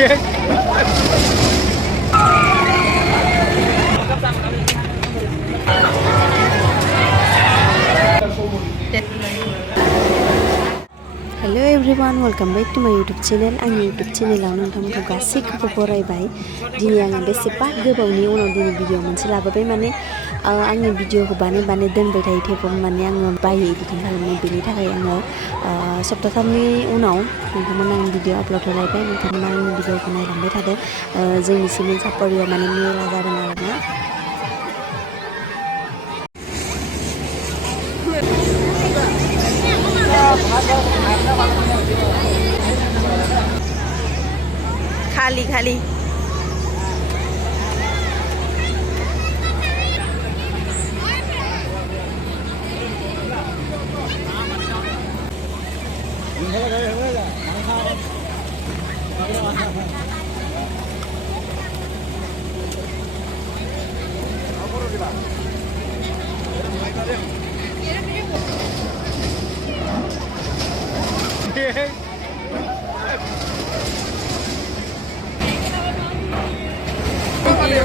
Hello everyone, welcome back to my YouTube channel. आंनि YouTube channelआव नोंथांमोनखौ गासैखौबो बरायबाय। दिनै आङो बेसेबा गोबावनि उनाव दिनै भिडिअ मोनसे लाबोबाय माने आंनि भिडिअखौ बानाय दोनबाय थायो थेवबो माने आङो बायो एडिटिं खालामनो बेनि थाखाय आङो सप्ताथामनि उनाव नोंथांमोना आं भिडिअ आपल'ड होलायबाय। नोंथांमोना आंनि भिडिअखौ नायलांबाय थादो। जोंनि सिमेन्ट सापरियाव माने मेला जादों आरोना। खाली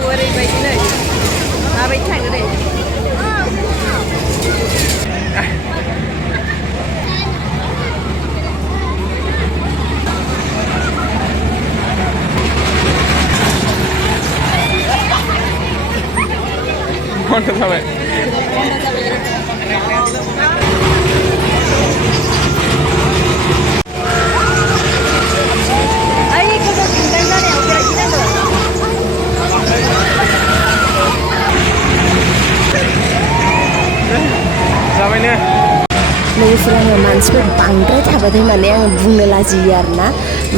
ओरैबायदि नै माबायदि थाङो नै घन्टा जाबाय लोगोफोर आङो मानसिफोर बांद्राय थाबाथाय माने आङो बुंनो लाजियो आरोना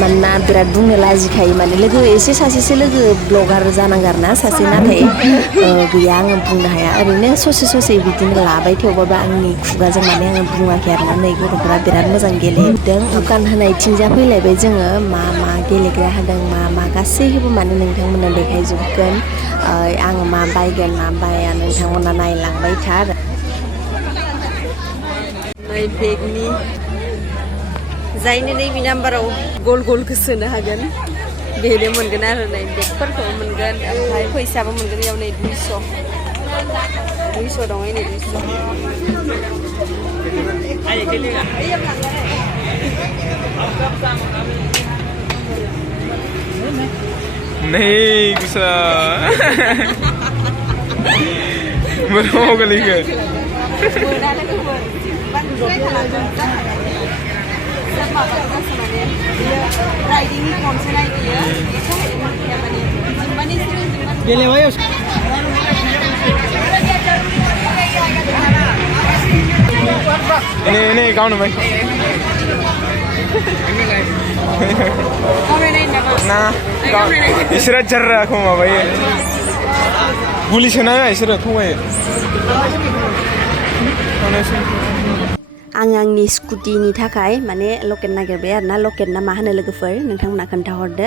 मानोना बिराद बुंनो लाजिखायो माने लोगो एसे सासेसो लोगो ब्लगार जानांगौ आरोना सासे नाथाय गैया आङो बुंनो हाया ओरैनो ससे बिदिनो लाबाय थेवबाबो आंनि खुगाजों माने आङो बुङाखै आरोना नै गथ'फोरा बिराद मोजां गेलेदों दुखान होनायथिंजा फैलायबाय जोङो मा गेलेग्रा होदों मा गासैखौबो माने नोंथांमोना देखायजोबगोन आङो मा बायगोन मा बाया नोंथांमोना नायलांबाय था आरो नै बेगनि जायनो नैबे नाम्बाराव गलखौ सोनो हागोन बेनो मोनगोन आरो नै बेगफोरखौबो मोनगोन ओमफ्राय फैसाबो मोनगोन इयाव नै 200 दङ नै 200 नहीं गुस्सा बोरो गोलैखो ini kau namanya nah isra jarra aku mau bayar guli sana isra aku bayar आं आंनि स्कुटिनि थाखाय माने लकेट नागिरबाय आरोना लकेट ना मा होनो लोगोफोर नोंथांमोना खोन्थाहरदो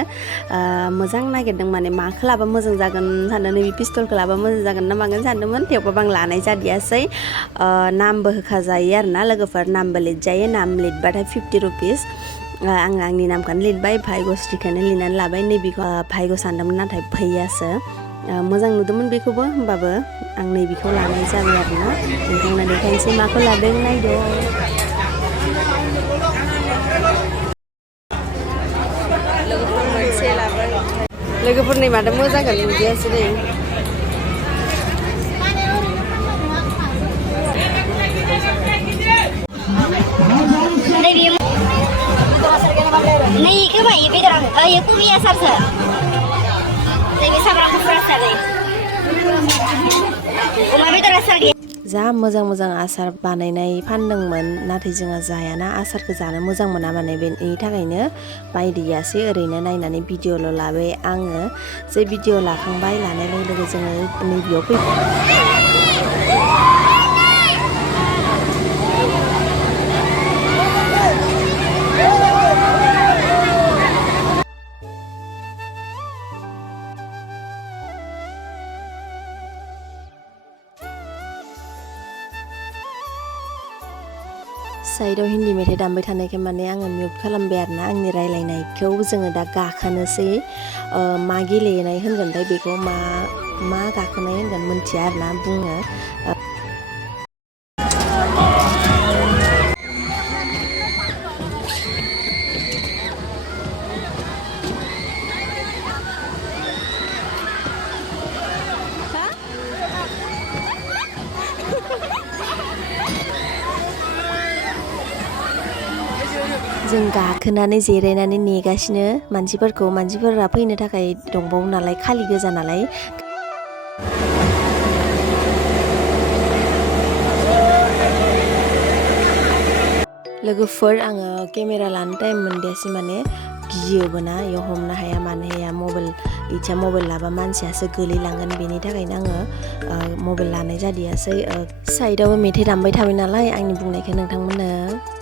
मोजां नागिरदों माने माखौ लाबा मोजां जागोन सानदों नैबे पिस्तलखौ लाबा मोजां जागोन ना मागोन सानदोंमोन थेवबाबो आं लानाय जादियासै नामबो होखाजायो आरोना लोगोफोर नामबो लिरजायो नाम लिरबाथाय 50 रुपिस आं आंनि नामखौनो लिरबाय भाइग'श्रीखौनो लिरनानै लाबाय नैबेखौ भाइग' सानदोंमोन नाथाय भैयासो मोजां नुदोंमोन बेखौबो होमबाबो आं नैबेखौ लानाय जाबाय आरोना नोंथांमोना देखायनोसै माखौ लादों नायदो लोगोफोर मोनसे लाबाय लोगोफोरनि माथो मोजांखौ नुदियासै नै नहीं के भाई ये बेदर ये पूरी असर से नैबे सामब्राम गुफुर आसार अमा बेदर आसार गैया जा मोजां आसार बानायनाय फानदोंमोन नाथाय जोङो जायाना आसारखौ जानो मोजां मोना माने बेनि थाखायनो बायदियासै ओरैनो नायनानै भिडिअल' लाबाय आङो जे भिडिअ लाखांबाय लानाय लोगो जोङो नैबेयाव फैबाय साइडआव हिन्दी मेथाइ दामबाय थानायखाय माने आङो मिउट खालामबाय आरोना आंनि रायलायनायखौ जोङो दा गाखोनोसै मा गेलेनाय होनगोनथाय बेखौ मा गाखोनाय होनगोन मोनथिया आरोना बुङो जों गाखोनानै जिरायनानै नेगासिनो मानसिफोरा फैनो थाखाय दंबावो नालाय खालि गोजा नालाय लोगोफोर आङो केमेरा लानो टाइम मोनदियासै माने गियोबो ना इयाव हमनो हाया मानो हाया मबाइल लाबा मानसियासो गोलैलांगोन बेनि थाखायनो आङो मबाइल लानाय जादियासै साइडआवबो मेथाइ दामबाय थाबाय नालाय आंनि बुंनायखौ नोंथांमोननो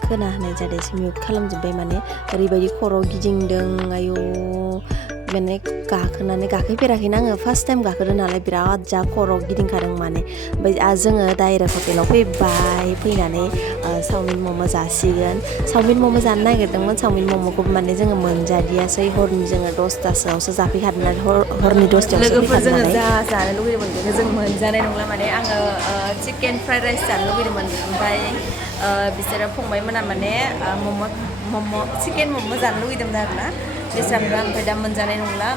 खोनाहोनाय जादोंसै मिउट खालामजोब्बाय माने ओरैबायदि खर' गिदिंदों आयौ माने गाखोफेराखैना आङो फार्स्ट टाइम गाखोदों नालाय बिराद जा खर' गिदिंखादों माने ओमफ्राय जोङो डाइरेक्ट हटेलाव फैनानै चावमिन मम' जासिगोन चावमिन मम' जानो नागिरदोंमोन चावमिन मम'खौ माने जोङो मोनजादियासै हरनि जोङो 10थासोआवसो जाफैखादों नालाय हरनि 10थायावसो लोगोफोर जोङो जानो लुगैदोंमोन बेखौ जों मोनजानाय नंला माने आङो चिकेन फ्राइड राइस जानो लुगैदोंमोन ओमफ्राय बिसोरो फंबायमोना माने चिकेन मम' जानो लुगैदोंमोन आरोना बिसोरबो ओमफ्राय दा मोनजानाय नंला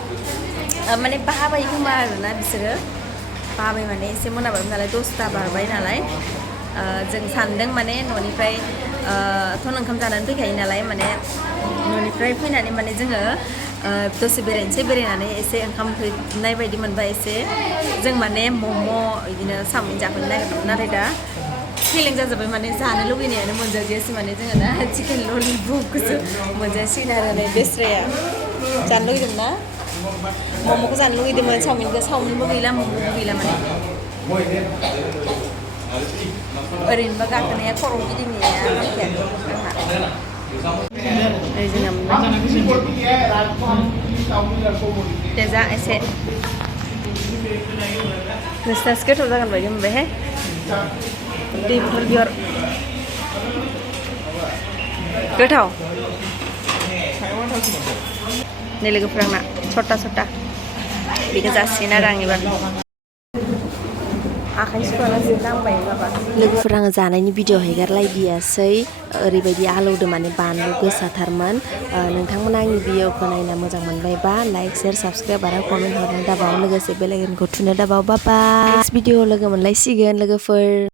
माने बाबाय खोमा आरोना बिसोरो बाबाय माने एसे मोनाबाय नालाय 10ता बारबाय नालाय जों सानदों माने न'निफ्राय थ' ओंखाम जानानै फैखायो नालाय माने न'निफ्राय फैनानै माने जोङो दसे बेरायनानै एसे ओंखाम उखैनाय बायदि मोनबा एसे जों माने मम' बिदिनो चावमिन जाफैनो नागिरदोंमोन नाथाय दा फेलें जाजोब्बाय माने जानो लुगैनायानो मोनजादियासै माने जोङो दा चिकेन ललिपपखौसो मोनजासिगोन आरो नै बेस्राया जानो लुगैदोंमोन ना मम'खौ जानो लुगैदोंमोन चावमिनबो गैला मम'बो गैला माने ओरैनोबा गाखोनाया खर' गिदिंनाया हामखायाखै आंना जा एसे नोंसिनासो गोथाव जागोन बायदि मोनबायहाय दै बथल बिहर गोथाव नै लोगोफोर आंना सट्टा बेखौ जासिगोन आरो आं एबार आखाइ सुखालासे नांबाय बाबा लोगोफोर आङो जानायनि भिडिअ हेगारलायदियासै ओरैबायदि आलौदो माने बानलु गोसाथारमोन नोंथांमोना आंनि भिडिअखौ नायना मोजां मोनबायबा लाइक शेयार साबसक्राइब आरो कमेन्ट हरनो दाबाव लोगोसे बेल आइकनखौ थुनो दाबाव बाय नेक्स्ट भिडिअ लोगो मोनलायसिगोन लोगोफोर